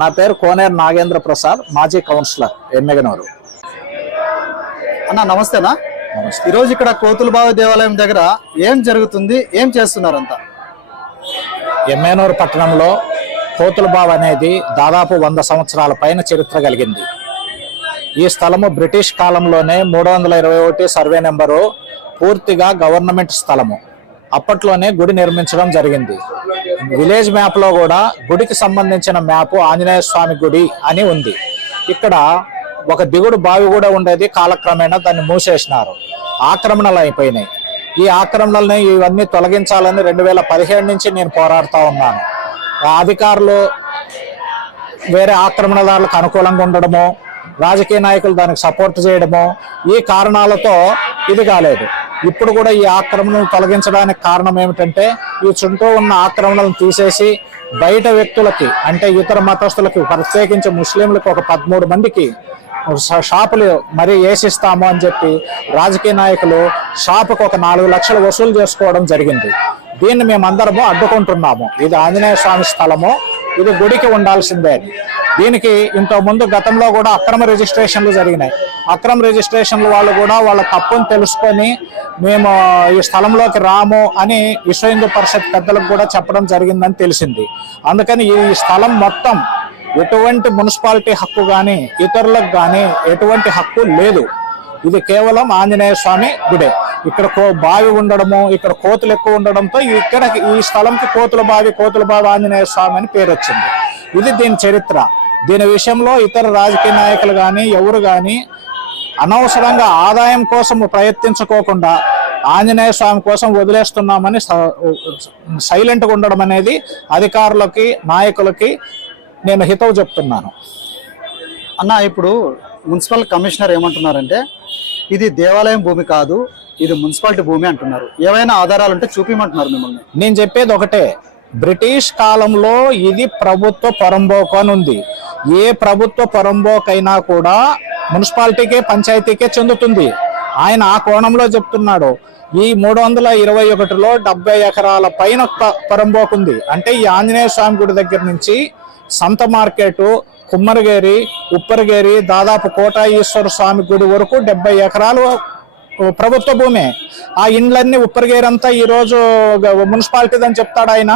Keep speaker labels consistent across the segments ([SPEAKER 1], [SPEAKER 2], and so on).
[SPEAKER 1] నా పేరు కోనేరు నాగేంద్ర ప్రసాద్ మాజీ కౌన్సిలర్ ఎమ్మెగనూరు
[SPEAKER 2] అన్న నమస్తేనా?
[SPEAKER 1] నమస్తే.
[SPEAKER 2] ఈరోజు ఇక్కడ కోతులబావి దేవాలయం దగ్గర ఏం జరుగుతుంది? ఏం చేస్తున్నారంతా?
[SPEAKER 1] ఎమ్మెనూరు పట్టణంలో కోతులబావ్ అనేది దాదాపు వంద సంవత్సరాల పైన చరిత్ర కలిగింది. ఈ స్థలము బ్రిటిష్ కాలంలోనే మూడు వందల ఇరవై ఒకటి సర్వే నెంబరు పూర్తిగా గవర్నమెంట్ స్థలము. అప్పట్లోనే గుడి నిర్మించడం జరిగింది. విలేజ్ మ్యాప్లో కూడా గుడికి సంబంధించిన మ్యాప్ ఆంజనేయ స్వామి గుడి అని ఉంది. ఇక్కడ ఒక దిగుడు బావి కూడా ఉండేది కాలక్రమేణా దాన్ని మూసేసినారు. ఆక్రమణలు అయిపోయినాయి. ఈ ఆక్రమణల్ని ఇవన్నీ తొలగించాలని రెండు వేల పదిహేడు నుంచి నేను పోరాడుతూ ఉన్నాను. ఆ అధికారులు వేరే ఆక్రమణదారులకు అనుకూలంగా ఉండడము రాజకీయ నాయకులు దానికి సపోర్ట్ చేయడము ఈ కారణాలతో ఇది కాలేదు. ఇప్పుడు కూడా ఈ ఆక్రమణను తొలగించడానికి కారణం ఏమిటంటే ఈ చుట్టూ ఉన్న ఆక్రమణలను తీసేసి బయట వ్యక్తులకి అంటే ఇతర మతస్థులకి ప్రత్యేకించి ముస్లింలకు ఒక పదమూడు మందికి షా- షాపులు మరీ వేసిస్తాము అని చెప్పి రాజకీయ నాయకులు షాపుకు ఒక నాలుగు లక్షలు వసూలు చేసుకోవడం జరిగింది. దీన్ని మేమందరము అడ్డుకుంటున్నాము. ఇది ఆంజనేయ స్వామి స్థలము. ఇది గుడికి ఉండాల్సిందే. దీనికి ఇంతకు ముందు గతంలో కూడా అక్రమ రిజిస్ట్రేషన్లు జరిగినాయి. అక్రమ రిజిస్ట్రేషన్లు వాళ్ళు కూడా వాళ్ళ తప్పును తెలుసుకొని మేము ఈ స్థలంలోకి రాము అని విశ్వ హిందూ పరిషత్ పెద్దలకు కూడా చెప్పడం జరిగిందని తెలిసింది. అందుకని ఈ స్థలం మొత్తం ఎటువంటి మున్సిపాలిటీ హక్కు కానీ ఇతరులకు కానీ ఎటువంటి హక్కు లేదు. ఇది కేవలం ఆంజనేయ స్వామి గుడే. ఇక్కడ కో బావి ఉండడము ఇక్కడ కోతులు ఎక్కువ ఉండడంతో ఇక్కడ ఈ స్థలంకి కోతుల బావి కోతుల బావి ఆంజనేయ స్వామి అని పేరు వచ్చింది. ఇది దీని చరిత్ర. దీని విషయంలో ఇతర రాజకీయ నాయకులు కానీ ఎవరు కానీ అనవసరంగా ఆదాయం కోసం ప్రయత్నించుకోకుండా ఆంజనేయ స్వామి కోసం వదిలేస్తున్నామని సైలెంట్గా ఉండడం అనేది అధికారులకి నాయకులకి నేను హితవు చెప్తున్నాను.
[SPEAKER 2] అన్న ఇప్పుడు మున్సిపల్ కమిషనర్ ఏమంటున్నారంటే ఇది దేవాలయం భూమి కాదు ఇది మున్సిపాలిటీ భూమి అంటున్నారు. ఏవైనా ఆధారాలు ఉంటే చూపించమంటున్నారు మిమ్మల్ని.
[SPEAKER 1] నేను చెప్పేది ఒకటే. బ్రిటిష్ కాలంలో ఇది ప్రభుత్వ పొరంబోకు అని ఉంది. ఏ ప్రభుత్వ పొరంబోకైనా కూడా మున్సిపాలిటీకే పంచాయతీకే చెందుతుంది. ఆయన ఆ కోణంలో చెప్తున్నాడు. ఈ మూడు వందల ఇరవై ఒకటిలో డెబ్బై ఎకరాల పైన ప- ఉంది. అంటే ఈ ఆంజనేయ స్వామి గుడి దగ్గర నుంచి సంత మార్కెట్ కుమ్మరిగేరి ఉప్పరిగేరి దాదాపు కోట ఈశ్వర స్వామి గుడి వరకు డెబ్బై ఎకరాలు ప్రభుత్వ భూమి. ఆ ఇండ్లన్నీ ఉప్పరిగేరంతా ఈరోజు మున్సిపాలిటీ అని చెప్తాడు ఆయన.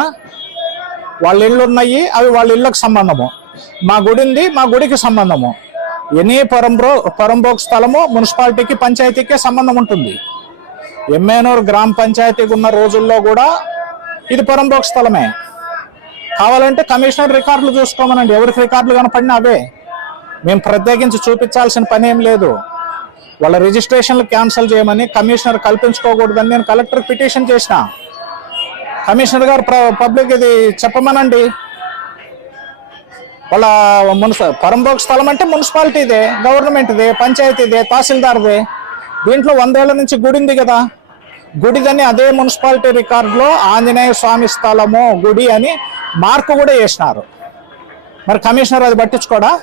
[SPEAKER 1] వాళ్ళ ఇళ్ళు ఉన్నాయి అవి వాళ్ళ ఇళ్ళకు సంబంధము. మా గుడి ఉంది మా గుడికి సంబంధము. ఎనీ పరంబ్రో పరంబోక్ స్థలము మున్సిపాలిటీకి పంచాయతీకే సంబంధం ఉంటుంది. ఎమ్మెనూరు గ్రామ పంచాయతీకి ఉన్న రోజుల్లో కూడా ఇది పరంబోక్ స్థలమే. కావాలంటే కమిషనర్ రికార్డులు చూసుకోమనండి. ఎవరికి రికార్డులు కనపడినా అవే. మేము ప్రత్యేకించి చూపించాల్సిన పని ఏం లేదు. వాళ్ళ రిజిస్ట్రేషన్లు క్యాన్సిల్ చేయమని కమిషనర్ కల్పించుకోకూడదని నేను కలెక్టర్ పిటిషన్ చేసిన. కమిషనర్ గారు ప్ర- పబ్లిక్ ఇది చెప్పమనండి. వాళ్ళ మున్స పరంబోక్ స్థలం అంటే మున్సిపాలిటీదే గవర్నమెంట్దే పంచాయతీదే తహసీల్దార్దే. దీంట్లో వందేళ్ళ నుంచి గుడి ఉంది కదా. గుడిదని అదే మున్సిపాలిటీ రికార్డులో ఆంజనేయ స్వామి స్థలము గుడి అని మార్కు కూడా వేసినారు మరి కమిషనర్ అది పట్టించుకోడా?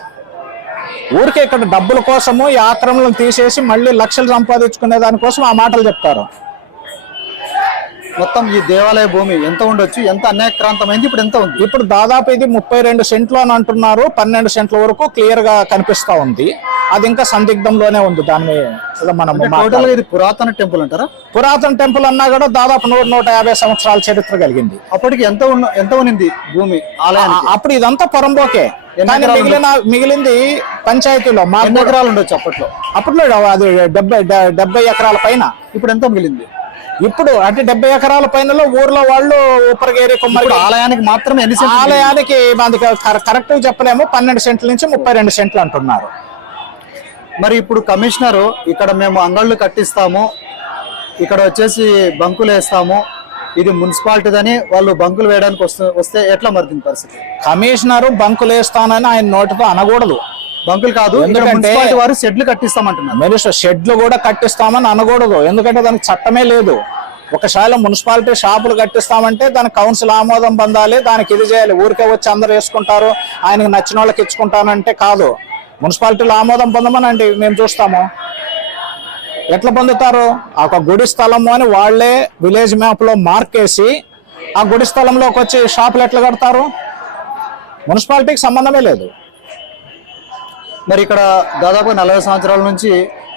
[SPEAKER 1] ఊరికే ఇక్కడ డబ్బుల కోసము ఈ ఆక్రమణలు తీసేసి మళ్ళీ లక్షలు సంపాదించుకునే దానికోసం ఆ మాటలు చెప్తారు.
[SPEAKER 2] మొత్తం ఈ దేవాలయ భూమి ఎంత ఉండొచ్చు? ఎంత అన్యాక్రాంతమైంది ఇప్పుడు ఎంత ఉంది?
[SPEAKER 1] ఇప్పుడు దాదాపు ఇది ముప్పై రెండు సెంట్లు అని అంటున్నారు. పన్నెండు సెంట్ల వరకు క్లియర్గా కనిపిస్తా ఉంది. అది ఇంకా సందిగ్ధంలోనే ఉంది. దాని మీద మనం
[SPEAKER 2] టోటల్ ఇది పురాతన టెంపుల్ అంటారా?
[SPEAKER 1] పురాతన టెంపుల్ అన్నా కూడా దాదాపు నూట నూట యాభై సంవత్సరాల చరిత్ర కలిగింది.
[SPEAKER 2] అప్పటికి ఎంత ఉన్న ఎంత ఉన్నింది భూమి
[SPEAKER 1] అప్పుడు ఇదంతా పొరంబోకే. కానీ మిగిలిన మిగిలింది పంచాయతీలో మా
[SPEAKER 2] ఎన్ని ఎకరాలు ఉండొచ్చు అప్పట్లో?
[SPEAKER 1] అప్పట్లో అది డెబ్బై డెబ్బై ఎకరాల పైన.
[SPEAKER 2] ఇప్పుడు ఎంత మిగిలింది?
[SPEAKER 1] ఇప్పుడు అంటే డెబ్బై ఎకరాల పైనలో ఊర్లో వాళ్ళు ఊపరగేరి కుమ్మరి
[SPEAKER 2] ఆలయానికి మాత్రమే ఎన్ని?
[SPEAKER 1] ఆలయానికి మనకి కరెక్ట్ చెప్పలేము. పన్నెండు సెంట్ల నుంచి ముప్పై రెండు సెంట్లు అంటున్నారు.
[SPEAKER 2] మరి ఇప్పుడు కమిషనర్ ఇక్కడ మేము అంగళ్ళు కట్టిస్తాము ఇక్కడ వచ్చేసి బంకులు వేస్తాము ఇది మున్సిపాలిటీదని వాళ్ళు బంకులు వేయడానికి వస్తే వస్తే ఎట్లా మరి దీని పరిస్థితి?
[SPEAKER 1] కమిషనర్ బంకులు వేస్తానని ఆయన నోటితో అనకూడదు.
[SPEAKER 2] బంకులు కాదు
[SPEAKER 1] ఎందుకంటే-
[SPEAKER 2] మున్సిపాలిటీ వారు షెడ్లు కట్టిస్తామంటున్నారు.
[SPEAKER 1] మీరు షెడ్లు కూడా కట్టిస్తామని అనకూడదు. ఎందుకంటే దానికి చట్టమే లేదు. ఒకసారి మున్సిపాలిటీ షాపులు కట్టిస్తామంటే దానికి కౌన్సిల్ ఆమోదం పొందాలి దానికి ఇది చేయాలి. ఊరికే వచ్చి అందరు వేసుకుంటారు ఆయనకు నచ్చిన వాళ్ళకి ఇచ్చుకుంటానంటే కాదు. మున్సిపాలిటీలో ఆమోదం పొందమనండి మేము చూస్తాము. ఎట్లా పొందుతారు? ఆ ఒక గుడి స్థలము అని వాళ్ళే విలేజ్ మ్యాప్లో మార్క్ వేసి ఆ గుడి స్థలంలోకి వచ్చి షాపులు ఎట్లా కడతారు? మున్సిపాలిటీకి సంబంధమే లేదు.
[SPEAKER 2] మరి ఇక్కడ దాదాపు నలభై సంవత్సరాల నుంచి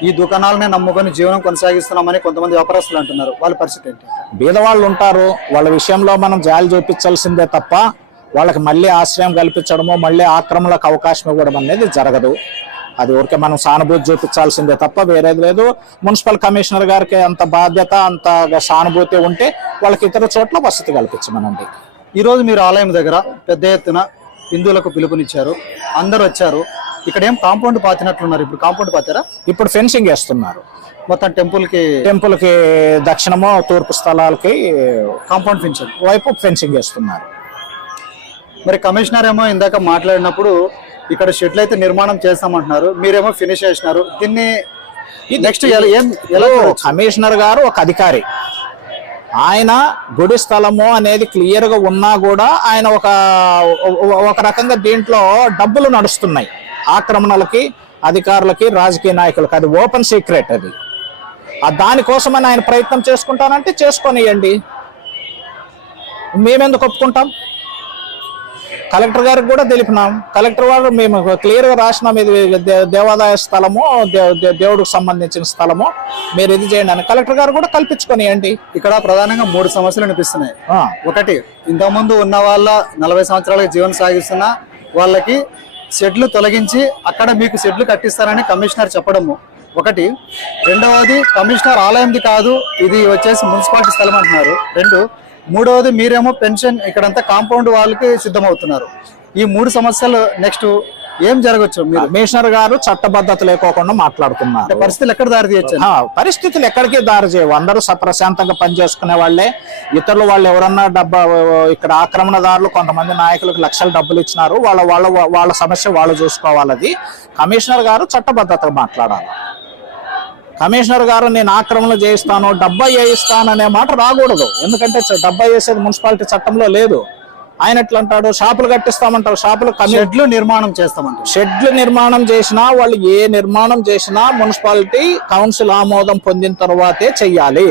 [SPEAKER 2] ఈ దుకాణాలనే నమ్ముకొని జీవనం కొనసాగిస్తున్నామని కొంతమంది వ్యాపారస్తులు అంటున్నారు. వాళ్ళ పరిస్థితి ఏంటి?
[SPEAKER 1] బీదవాళ్ళు ఉంటారు. వాళ్ళ విషయంలో మనం జాలి చూపించాల్సిందే తప్ప వాళ్ళకి మళ్ళీ ఆశ్రయం కల్పించడము మళ్ళీ ఆక్రమణలకు అవకాశం ఇవ్వడం అనేది జరగదు. అది ఊరికే మనం సానుభూతి చూపించాల్సిందే తప్ప వేరేది లేదు. మున్సిపల్ కమిషనర్ గారికి అంత బాధ్యత అంత సానుభూతి ఉంటే వాళ్ళకి ఇతర చోట్ల వసతి కల్పించమనండి.
[SPEAKER 2] ఈ రోజు మీరు ఆలయం దగ్గర పెద్ద ఎత్తున హిందువులకు పిలుపునిచ్చారు. అందరూ వచ్చారు. ఇక్కడ ఏం కాంపౌండ్ పాతినట్లున్నారు? ఇప్పుడు కాంపౌండ్ పాతారా?
[SPEAKER 1] ఇప్పుడు ఫెన్సింగ్ వేస్తున్నారు.
[SPEAKER 2] మొత్తం
[SPEAKER 1] టెంపుల్కి టెంపుల్కి దక్షిణము తూర్పు స్థలాలకి
[SPEAKER 2] కాంపౌండ్ ఫెన్షన్
[SPEAKER 1] వైపు ఫెన్సింగ్ వేస్తున్నారు.
[SPEAKER 2] మరి కమిషనర్ ఏమో ఇందాక మాట్లాడినప్పుడు ఇక్కడ షెడ్లు అయితే నిర్మాణం చేస్తామంటున్నారు. మీరేమో ఫినిష్ చేసినారు. దీన్ని నెక్స్ట్ ఏం ఎలా?
[SPEAKER 1] కమిషనర్ గారు ఒక అధికారి. ఆయన గుడి స్థలము అనేది క్లియర్గా ఉన్నా కూడా ఆయన ఒక ఒక రకంగా దీంట్లో డబ్బులు నడుస్తున్నాయి. ఆక్రమణలకి అధికారులకి రాజకీయ నాయకులకి. అది ఓపెన్ సీక్రెట్ అది. ఆ దానికోసమని ఆయన ప్రయత్నం చేసుకుంటానంటే చేసుకొనియండి. మేమెందుకు ఒప్పుకుంటాం? కలెక్టర్ గారికి కూడా తెలిపినాం. కలెక్టర్ వారు మేము క్లియర్గా రాసినాం ఇది దేవాదాయ స్థలము దేవుడికి సంబంధించిన స్థలము మీరు ఇది చేయండి అని కలెక్టర్ గారు కూడా కల్పించుకొనియండి.
[SPEAKER 2] ఇక్కడ ప్రధానంగా మూడు సమస్యలు అనిపిస్తున్నాయి. ఒకటి ఇంతకుముందు ఉన్న వాళ్ళ నలభై సంవత్సరాలుగా జీవనం సాగిస్తున్న వాళ్ళకి షెడ్లు తొలగించి అక్కడ మీకు షెడ్లు కట్టిస్తారని కమిషనర్ చెప్పడము. ఒకటి రెండవది కమిషనర్ ఆలయంది కాదు ఇది వచ్చేసి మున్సిపాలిటీ స్థలం అంటున్నారు. రెండు మూడవది మీరేమో పెన్షన్ ఇక్కడంతా కాంపౌండ్ వాళ్ళకి సిద్ధమవుతున్నారు. ఈ మూడు సమస్యలు నెక్స్ట్ ఏం జరగచ్చు మీరు?
[SPEAKER 1] కమిషనర్ గారు చట్టబద్ధత లేకోకుండా మాట్లాడుతున్నారు.
[SPEAKER 2] పరిస్థితులు ఎక్కడ దారి తీయచ్చు?
[SPEAKER 1] పరిస్థితులు ఎక్కడికి దారి చేయవు. అందరూ సప్రశాంతంగా పనిచేసుకునే వాళ్ళే. ఇతరులు వాళ్ళు ఎవరన్నా డబ్బా ఇక్కడ ఆక్రమణదారులు కొంతమంది నాయకులకు లక్షల డబ్బులు ఇచ్చినారు. వాళ్ళ వాళ్ళ వాళ్ళ సమస్య వాళ్ళు చూసుకోవాలి. అది కమిషనర్ గారు చట్టబద్ధతగా మాట్లాడాలి. కమిషనర్ గారు నేను ఆక్రమణ చేయిస్తాను డబ్బా వేయిస్తాను అనే మాట రాకూడదు. ఎందుకంటే డబ్బా వేసేది మున్సిపాలిటీ చట్టంలో లేదు. ఆయన ఎట్లా అంటాడు? షాపులు కట్టిస్తామంటారు. షాపులు
[SPEAKER 2] షెడ్లు నిర్మాణం చేస్తామంటారు.
[SPEAKER 1] షెడ్లు నిర్మాణం చేసినా వాళ్ళు ఏ నిర్మాణం చేసినా మున్సిపాలిటీ కౌన్సిల్ ఆమోదం పొందిన తర్వాతే చెయ్యాలి.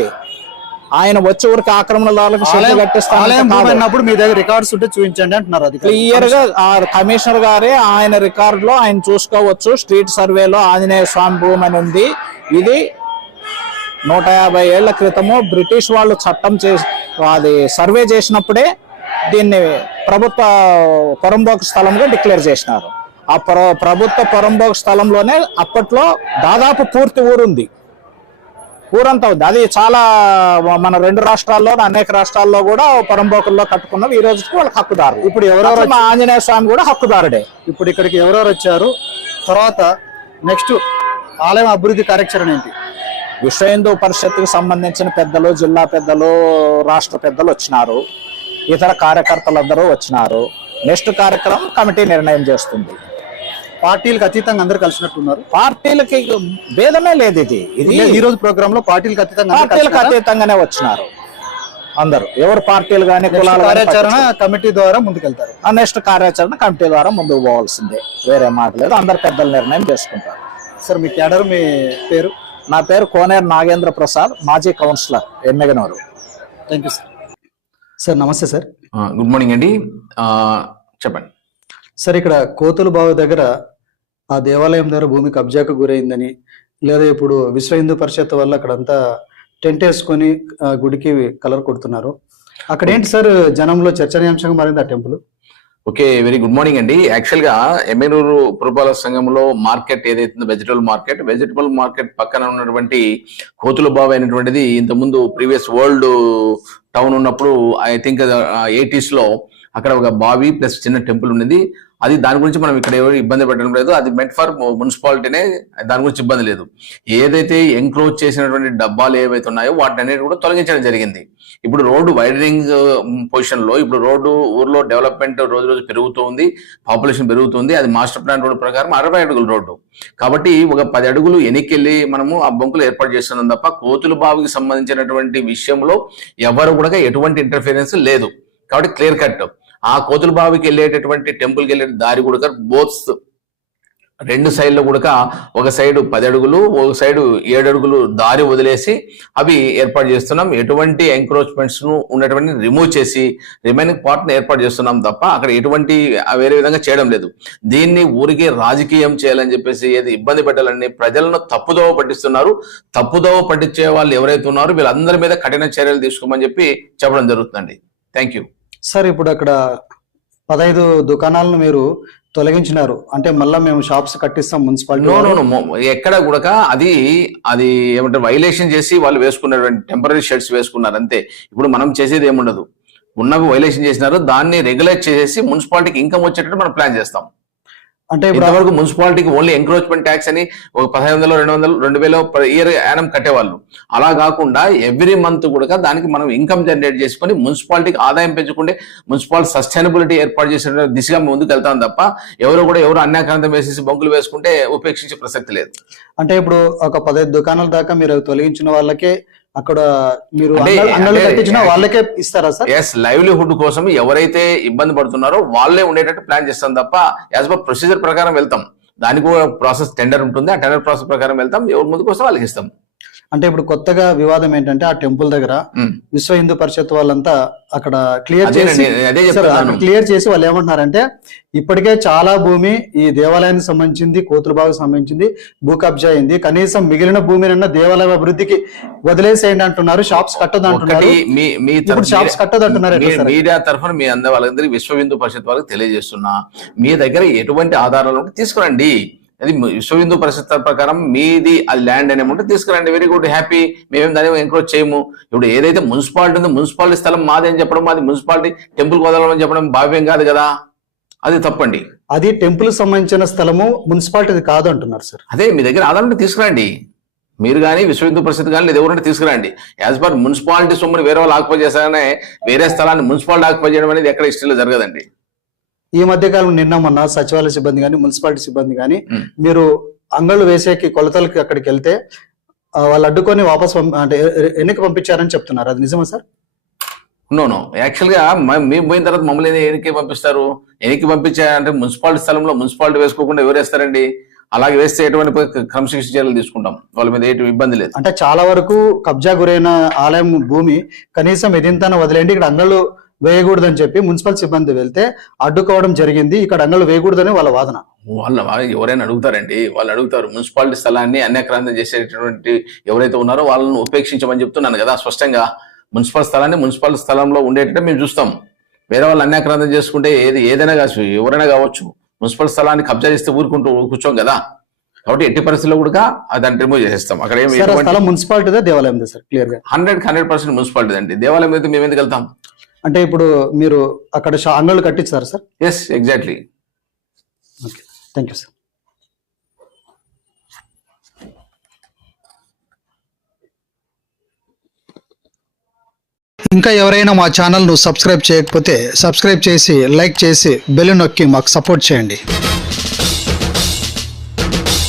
[SPEAKER 1] ఆయన వచ్చే ఊరికి ఆక్రమణదారులకు షెడ్లు
[SPEAKER 2] ఆలయం
[SPEAKER 1] కట్టిస్తాను
[SPEAKER 2] భూమి అన్నప్పుడు మీ దగ్గర రికార్డ్స్ ఉంటే చూపించండి అంటున్నారు అది
[SPEAKER 1] క్లియర్గా ఆ కమిషనర్ గారే ఆయన రికార్డ్లో ఆయన చూసుకోవచ్చు. స్ట్రీట్ సర్వేలో ఆంజనేయ స్వామి భూమి అని ఉంది. ఇది నూట యాభై ఏళ్ళ క్రితము బ్రిటిష్ వాళ్ళు చట్టం చేసి అది సర్వే చేసినప్పుడే దీన్ని ప్రభుత్వ పొరంబోకు స్థలంగా డిక్లేర్ చేసినారు. ఆ ప్ర ప్రభుత్వ పొరంబోకు స్థలంలోనే అప్పట్లో దాదాపు పూర్తి ఊరుంది. ఊరంతా ఉంది. అది చాలా మన రెండు రాష్ట్రాల్లో అనేక రాష్ట్రాల్లో కూడా పొరంబోకుల్లో కట్టుకున్నాం ఈ రోజుకి వాళ్ళకి హక్కుదారు.
[SPEAKER 2] ఇప్పుడు ఎవరెవరు
[SPEAKER 1] మా ఆంజనేయ స్వామి కూడా హక్కుదారుడే.
[SPEAKER 2] ఇప్పుడు ఇక్కడికి ఎవరెవరు వచ్చారు? తర్వాత నెక్స్ట్ ఆలయం అభివృద్ధి కార్యాచరణ ఏంటి?
[SPEAKER 1] విశ్వ హిందూ పరిషత్తుకు సంబంధించిన పెద్దలు జిల్లా పెద్దలు రాష్ట్ర పెద్దలు వచ్చినారు. ఇతర కార్యకర్తలందరూ వచ్చినారు. నెక్స్ట్ కార్యక్రమం కమిటీ నిర్ణయం చేస్తుంది.
[SPEAKER 2] పార్టీలకు అతీతంగా అందరూ కలిసినట్టున్నారు.
[SPEAKER 1] పార్టీలకి భేదమే లేదు ఇది. ఇది
[SPEAKER 2] ఈ రోజు ప్రోగ్రామ్లో పార్టీలకు అతీతంగా అందరూ
[SPEAKER 1] పార్టీలకు? అతీతంగానే వచ్చినారు అందరూ. ఎవరు పార్టీలు కానీ కులాలు
[SPEAKER 2] కార్యాచరణ కమిటీ ద్వారా ముందుకెళ్తారు.
[SPEAKER 1] ఆ నెక్స్ట్ కార్యాచరణ కమిటీ ద్వారా ముందుకు పోవాల్సిందే. వేరే మాట లేదు. అందరు పెద్దలు నిర్ణయం చేసుకుంటారు.
[SPEAKER 2] సార్ మీ క్యాడర్ మీ పేరు?
[SPEAKER 1] నా పేరు కోనేరు నాగేంద్ర ప్రసాద్ మాజీ councillor Yemmiganur
[SPEAKER 2] thank you sir. Sir నమస్తే సార్.
[SPEAKER 3] ఆ, గుడ్ మార్నింగ్ అండి. ఆ, చెప్పండి.
[SPEAKER 2] సార్ ఇక్కడ కోతులు బావి దగ్గర ఆ దేవాలయం ద్వారా భూమి కబ్జాకు గురైందని లేదా ఇప్పుడు విశ్వ హిందూ పరిషత్ వల్ల అక్కడంతా టెంట్ వేసుకొని గుడికి కలర్ కొడుతున్నారు. అక్కడ ఏంటి సార్ జనంలో చర్చనీయాంశంగా మారింది ఆ temple?
[SPEAKER 3] Okay very good morning అండి. యాక్చువల్గా ఎమ్మెనూరు పురపాలక సంఘంలో మార్కెట్ ఏదైతుందో వెజిటబుల్ మార్కెట్ వెజిటబుల్ మార్కెట్ పక్కన ఉన్నటువంటి కోతుల బావి అయినటువంటిది ఇంతకుముందు ప్రీవియస్ వరల్డ్ టౌన్ ఉన్నప్పుడు ఐ థింక్ ఎయిటీస్లో అక్కడ ఒక బావి ప్లస్ చిన్న టెంపుల్ ఉన్నది. అది దాని గురించి మనం ఇక్కడ ఎవరు ఇబ్బంది పెట్టడం లేదు. అది మెట్ ఫర్ మున్సిపాలిటీనే దాని గురించి ఇబ్బంది లేదు. ఏదైతే ఎంక్రోచ్ చేసినటువంటి డబ్బాలు ఏవైతే ఉన్నాయో వాటిని అనేది కూడా తొలగించడం జరిగింది. ఇప్పుడు రోడ్డు వైడనింగ్ పొజిషన్లో ఇప్పుడు రోడ్డు ఊర్లో డెవలప్మెంట్ రోజు రోజు పెరుగుతుంది పాపులేషన్ పెరుగుతుంది. అది మాస్టర్ ప్లాన్ రోడ్డు ప్రకారం అరవై అడుగుల రోడ్డు. కాబట్టి ఒక పది అడుగులు వెనక్కి మనము ఆ బొంకులు ఏర్పాటు చేస్తున్నాం తప్ప కోతుల బావికి సంబంధించినటువంటి విషయంలో ఎవరు కూడా ఎటువంటి ఇంటర్ఫీరెన్స్ లేదు. కాబట్టి క్లియర్ కట్ ఆ కోతుల బావికి వెళ్ళేటటువంటి టెంపుల్కి వెళ్ళే దారి కూడా బోత్స్ రెండు సైడ్లు కూడా ఒక సైడు పది అడుగులు ఒక సైడు ఏడు అడుగులు దారి వదిలేసి అవి ఏర్పాటు చేస్తున్నాం. ఎటువంటి ఎంక్రోచ్మెంట్స్ను ఉన్నటువంటి రిమూవ్ చేసి రిమైనింగ్ పార్ట్ని ఏర్పాటు చేస్తున్నాం తప్ప అక్కడ ఎటువంటి వేరే విధంగా చేయడం లేదు. దీన్ని ఊరికి రాజకీయం చేయాలని చెప్పేసి ఏది ఇబ్బంది పెట్టాలని ప్రజలను తప్పుదోవ పట్టిస్తున్నారు. తప్పుదోవ పట్టించే వాళ్ళు ఎవరైతే ఉన్నారో వీళ్ళందరి మీద కఠిన చర్యలు తీసుకోమని చెప్పి చెప్పడం జరుగుతుందండి. Thank you.
[SPEAKER 2] సార్ ఇప్పుడు అక్కడ పదహైదు దుకాణాలను మీరు తొలగించినారు. అంటే మళ్ళీ మేము షాప్స్ కట్టిస్తాం మున్సిపాలిటీ
[SPEAKER 3] ఎక్కడ కూడా అది అది ఏమంటారు వైలేషన్ చేసి వాళ్ళు వేసుకున్నటువంటి టెంపరీ షర్ట్స్ వేసుకున్నారు అంతే. ఇప్పుడు మనం చేసేది ఏముండదు. ఉన్నవి వైలేషన్ చేసినారు దాన్ని రెగ్యులేట్ చేసేసి మున్సిపాలిటీకి ఇన్కమ్ వచ్చేటట్టు మనం ప్లాన్ చేస్తాం.
[SPEAKER 2] అంటే ఇప్పుడు
[SPEAKER 3] ఇంతవరకు మున్సిపాలిటీకి ఓన్లీ ఎంక్రోచ్మెంట్ ట్యాక్స్ అని ఒక పదహైదు వందలు రెండు వందలు రెండు వేలు ఇయర్ యానం కట్టేవాళ్ళు. అలా కాకుండా ఎవ్రీ మంత్ కూడా దానికి మనం ఇన్కమ్ జనరేట్ చేసుకొని మున్సిపాలిటీకి ఆదాయం పెంచుకుంటే మున్సిపాలిటీ సస్టైనబిలిటీ ఏర్పాటు చేసిన దిశగా ముందుకు వెళ్తాం తప్ప ఎవరు కూడా ఎవరు అన్యాక్రాంతం వేసేసి బొంకులు వేసుకుంటే ఉపేక్షించే ప్రసక్తి లేదు.
[SPEAKER 2] అంటే ఇప్పుడు ఒక పదహైదు దుకాణాల దాకా మీరు తొలగించిన వాళ్ళకే అక్కడ మీరు వాళ్ళకే ఇస్తారా సార్?
[SPEAKER 3] ఎస్ లైవ్లీహుడ్ కోసం ఎవరైతే ఇబ్బంది పడుతున్నారో వాళ్ళే ఉండేటట్టు ప్లాన్ చేస్తాం తప్ప యాజ్ పర్ ప్రొసీజర్ ప్రకారం వెళ్తాం. దానికి కూడా ప్రాసెస్ టెండర్ ఉంటుంది. ఆ టెండర్ ప్రాసెస్ ప్రకారం వెళ్తాం. ఎవరు ముందుకు వస్తే వాళ్ళకి ఇస్తాం.
[SPEAKER 2] అంటే ఇప్పుడు కొత్తగా వివాదం ఏంటంటే ఆ టెంపుల్ దగ్గర. విశ్వ హిందూ పరిషత్ వాళ్ళంతా అక్కడ క్లియర్ చేసి క్లియర్ చేసి వాళ్ళు ఏమంటున్నారంటే ఇప్పటికే చాలా భూమి ఈ దేవాలయానికి సంబంధించింది కోతులబాగుకు సంబంధించింది భూ కబ్జా అయింది. కనీసం మిగిలిన భూమినన్నా దేవాలయ అభివృద్ధికి వదిలేసేయండి అంటున్నారు షాప్స్ కట్టదు అంటున్నారు షాప్స్ కట్టదు అంటున్నారు?
[SPEAKER 3] మీడియా తరఫున మీ అందరి వాళ్ళందరికీ విశ్వ హిందూ పరిషత్ వాళ్ళకి తెలియజేస్తున్నా. మీ దగ్గర ఎటువంటి ఆధారాలు తీసుకురండి. అది విశ్వ హిందూ ప్రకారం మీది ఆ ల్యాండ్ అని ఉంటే తీసుకురండి. వెరీ గుడ్ హ్యాపీ మేమేం దాన్ని ఎంక్రోచ్ చేయము. ఇప్పుడు ఏదైతే మున్సిపాలిటీ ఉందో మున్సిపాలిటీ స్థలం మాది అని చెప్పడం మాది మున్సిపాలిటీ టెంపుల్ వదలమని చెప్పడం భావ్యం కాదు కదా? అది తప్పండి.
[SPEAKER 2] అది టెంపుల్ సంబంధించిన స్థలము మున్సిపాలిటీ కాదు అంటున్నారు సార్
[SPEAKER 3] అదే మీ దగ్గర ఆధారం తీసుకురండి. మీరు కానీ విశ్వ హిందూ పరిషత్ కానీ లేదా ఎవరంటే తీసుకురండి. యాజ్ పర్ మున్సిపాలిటీ సొమ్ముని వేరే వాళ్ళు ఆక్యుపై చేశారనే వేరే స్థలాన్ని మున్సిపాలిటీ ఆక్యుపై చేయడం అనేది ఎక్కడ హిస్టరీలో జరగదండి.
[SPEAKER 2] ఈ మధ్య కాలం నిన్న మొన్న సచివాలయ సిబ్బంది కానీ మున్సిపాలిటీ సిబ్బంది కానీ. మీరు అంగళ్ళు వేసేకి కొలతలకి అక్కడికి వెళ్తే వాళ్ళు అడ్డుకొని వాపస్ పంప- అంటే ఎన్నిక పంపించారని చెప్తున్నారు. అది నిజమా సార్?
[SPEAKER 3] No no. యాక్చువల్గా మ- మేము పోయిన తర్వాత మమ్మల్ని ఎనికి పంపిస్తారు? ఎనికి పంపించా అంటే మున్సిపాలిటీ స్థలంలో మున్సిపాలిటీ వేసుకోకుండా ఎవరు వేస్తారండి? అలాగే వేస్తే ఎటువంటి క్రమశిక్షణ చర్యలు తీసుకుంటాం. వాళ్ళ మీద ఎటువంటి ఇబ్బంది లేదు.
[SPEAKER 2] అంటే చాలా వరకు కబ్జా గురైన ఆలయం భూమి కనీసం ఎదింతన వదిలేండి ఇక్కడ అంగళ్ళు వేయకూడదని చెప్పి మున్సిపల్ సిబ్బంది వెళ్తే అడ్డుకోవడం జరిగింది. ఇక్కడ అంగళ్ళు వేయకూడదని వాళ్ళ వాదన.
[SPEAKER 3] వాళ్ళ ఎవరైనా అడుగుతారండి. వాళ్ళు అడుగుతారు మున్సిపాలిటీ స్థలాన్ని అన్యక్రాంతం చేసేటటువంటి ఎవరైతే ఉన్నారో వాళ్ళని ఉపేక్షించమని చెప్తున్నాను కదా స్పష్టంగా మున్సిపల్ స్థలాన్ని మున్సిపల్ స్థలంలో ఉండేటట్టు మేము చూస్తాం. వేరే వాళ్ళు అన్యాక్రాంతం చేసుకుంటే ఏది ఏదైనా కావచ్చు ఎవరైనా కావచ్చు మున్సిపల్ స్థలాన్ని కబ్జా చేస్తే ఊరుకుంటూ కూర్చోం కదా. కాబట్టి ఎట్టి పరిస్థితుల్లో కూడా దాన్ని రిమూవ్ చేసేస్తాం. అక్కడ ఏమి
[SPEAKER 2] మున్సిపాలిటీదే దేవాలయందే సార్ క్లియర్గా
[SPEAKER 3] హండ్రెడ్ హండ్రెడ్ పర్సెంట్ మున్సిపాలిటీ అండి దేవాలయం అయితే మేము ఎందుకు వెళ్తాం?
[SPEAKER 2] అంటే ఇప్పుడు మీరు అక్కడ అంగళ్ళు కట్టించారు sir?
[SPEAKER 3] Yes exactly
[SPEAKER 2] okay thank you sir ఇంకా ఎవరైనా మా ఛానల్ను సబ్స్క్రైబ్ చేయకపోతే సబ్స్క్రైబ్ చేసి లైక్ చేసి బెల్ నొక్కి మాకు సపోర్ట్ చేయండి.